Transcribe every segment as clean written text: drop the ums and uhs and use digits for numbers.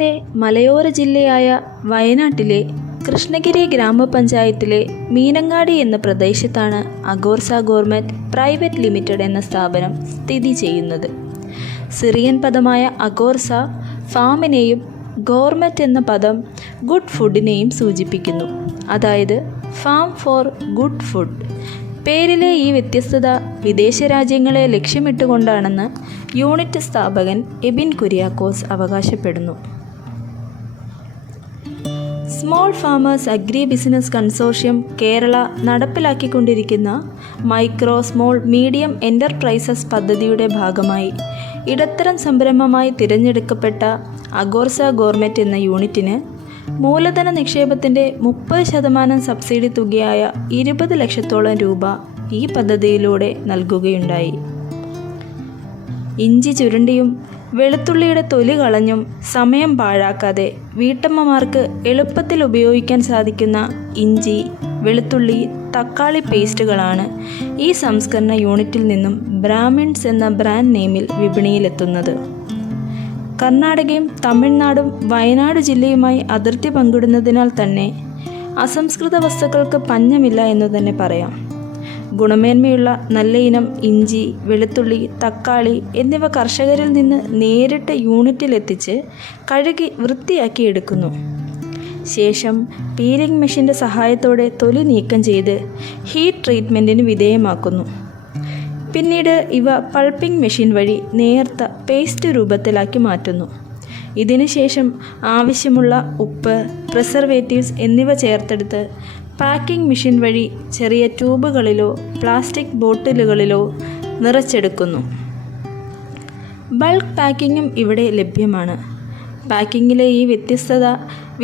കേരളത്തിൻ്റെ മലയോര ജില്ലയായ വയനാട്ടിലെ കൃഷ്ണഗിരി ഗ്രാമപഞ്ചായത്തിലെ മീനങ്ങാടി എന്ന പ്രദേശത്താണ് അഗോർസ ഗോർമെറ്റ് പ്രൈവറ്റ് ലിമിറ്റഡ് എന്ന സ്ഥാപനം സ്ഥിതി ചെയ്യുന്നത്. സിറിയൻ പദമായ അഗോർസ ഫാമിനെയും ഗോർമെറ്റ് എന്ന പദം ഗുഡ് ഫുഡിനെയും സൂചിപ്പിക്കുന്നു, അതായത് ഫാം ഫോർ ഗുഡ് ഫുഡ്. പേരിലെ ഈ വ്യത്യസ്തത വിദേശ രാജ്യങ്ങളെ ലക്ഷ്യമിട്ടുകൊണ്ടാണെന്ന് യൂണിറ്റ് സ്ഥാപകൻ എബിൻ കുര്യാക്കോസ് അവകാശപ്പെടുന്നു. Small farmers agri business consortium Kerala നടപ്പിലാക്കിക്കൊണ്ടിരിക്കുന്ന മൈക്രോ സ്മോൾ മീഡിയം എൻ്റർപ്രൈസസ് പദ്ധതിയുടെ ഭാഗമായി ഇടത്തരം സംരംഭമായി തിരഞ്ഞെടുക്കപ്പെട്ട അഗോർസ ഗോർമെറ്റ് എന്ന യൂണിറ്റിന് മൂലധന നിക്ഷേപത്തിൻ്റെ 30% സബ്സിഡി തുകയായ 20 ലക്ഷത്തോളം രൂപ ഈ പദ്ധതിയിലൂടെ നൽകുകയുണ്ടായി. ഇഞ്ചി ചുരണ്ടിയും വെളുത്തുള്ളിയുടെ തൊലി കളഞ്ഞും സമയം പാഴാക്കാതെ വീട്ടമ്മമാർക്ക് എളുപ്പത്തിൽ ഉപയോഗിക്കാൻ സാധിക്കുന്ന ഇഞ്ചി, വെളുത്തുള്ളി, തക്കാളി പേസ്റ്റുകളാണ് ഈ സംസ്കരണ യൂണിറ്റിൽ നിന്നും ബ്രാഹ്മിൺസ് എന്ന ബ്രാൻഡ് നെയിമിൽ വിപണിയിലെത്തുന്നത്. കർണാടകയും തമിഴ്നാടും വയനാട് ജില്ലയുമായി അതിർത്തി പങ്കിടുന്നതിനാൽ തന്നെ അസംസ്കൃത വസ്തുക്കൾക്ക് പഞ്ഞമില്ല എന്ന് തന്നെ പറയാം. ഗുണമേന്മയുള്ള നല്ല ഇനം ഇഞ്ചി, വെളുത്തുള്ളി, തക്കാളി എന്നിവ കർഷകരിൽ നിന്ന് നേരിട്ട് യൂണിറ്റിലെത്തിച്ച് കഴുകി വൃത്തിയാക്കി എടുക്കുന്നു. ശേഷം പീലിംഗ് മെഷീൻ്റെ സഹായത്തോടെ തൊലി നീക്കം ചെയ്ത് ഹീറ്റ് ട്രീറ്റ്മെൻറ്റിന് വിധേയമാക്കുന്നു. പിന്നീട് ഇവ പൾപ്പിംഗ് മെഷീൻ വഴി നേർത്ത പേസ്റ്റ് രൂപത്തിലാക്കി മാറ്റുന്നു. ഇതിനുശേഷം ആവശ്യമുള്ള ഉപ്പ്, പ്രിസർവേറ്റീവ്സ് എന്നിവ ചേർത്തെടുത്ത് പാക്കിംഗ് മെഷീൻ വഴി ചെറിയ ട്യൂബുകളിലോ പ്ലാസ്റ്റിക് ബോട്ടിലുകളിലോ നിറച്ചെടുക്കുന്നു. ബൾക്ക് പാക്കിങ്ങും ഇവിടെ ലഭ്യമാണ്. പാക്കിങ്ങിലെ ഈ വ്യത്യസ്തത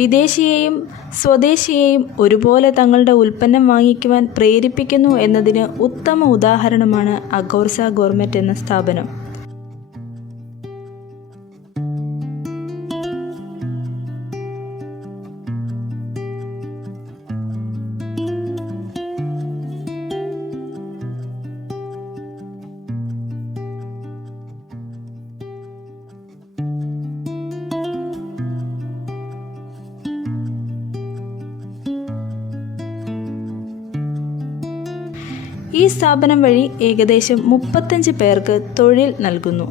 വിദേശിയെയും സ്വദേശിയെയും ഒരുപോലെ തങ്ങളുടെ ഉൽപ്പന്നം വാങ്ങിക്കുവാൻ പ്രേരിപ്പിക്കുന്നു എന്നതിന് ഉത്തമ ഉദാഹരണമാണ് അഗോർസ ഗോർമെറ്റ് എന്ന സ്ഥാപനം. ഈ സ്ഥാപനം വഴി ഏകദേശം 35 പേർക്ക് തൊഴിൽ നൽകുന്നു.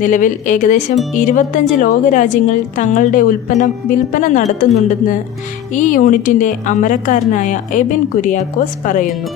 നിലവിൽ ഏകദേശം 25 ലോകരാജ്യങ്ങളിൽ തങ്ങളുടെ ഉൽപ്പന്നം വിൽപ്പന നടത്തുന്നുണ്ടെന്ന് ഈ യൂണിറ്റിൻ്റെ അമരക്കാരനായ എബിൻ കുര്യാക്കോസ് പറയുന്നു.